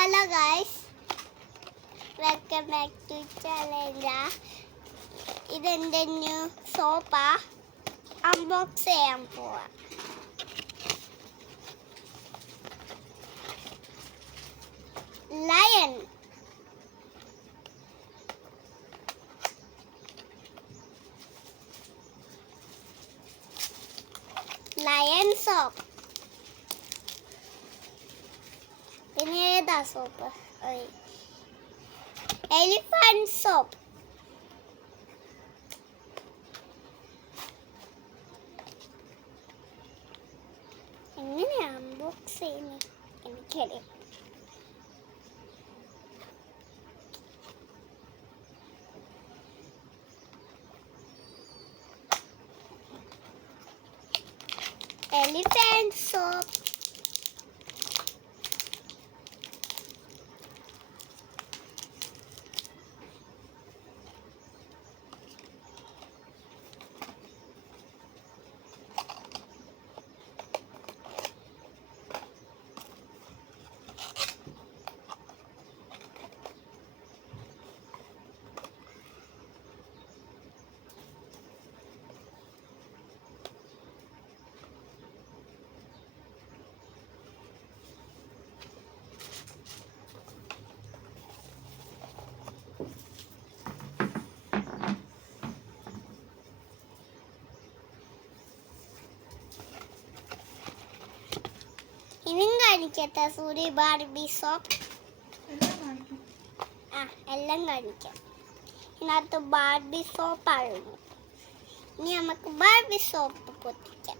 Hello guys, welcome back to challenge. ഇതെൻ്റെ new സോപ്പാ. Unbox ചെയ്യാൻ പോവാ. Lion soap. പിന്നെ ഏതാ സോപ്പ്? Elephant soap. എങ്ങനെയാ അൺബോക്സ് ചെയ്യുന്നത് എനിക്കറിയാം. Elephant soap. ഇതും കാണിക്കട്ടെ സൂര്യ ബാർബി സോപ്പ്. എല്ലാം കാണിക്കാം. ഇതിനകത്ത് ബാർബി സോപ്പാണ്. ഇനി നമുക്ക് ബാർബി സോപ്പ് പൊട്ടിക്കാം.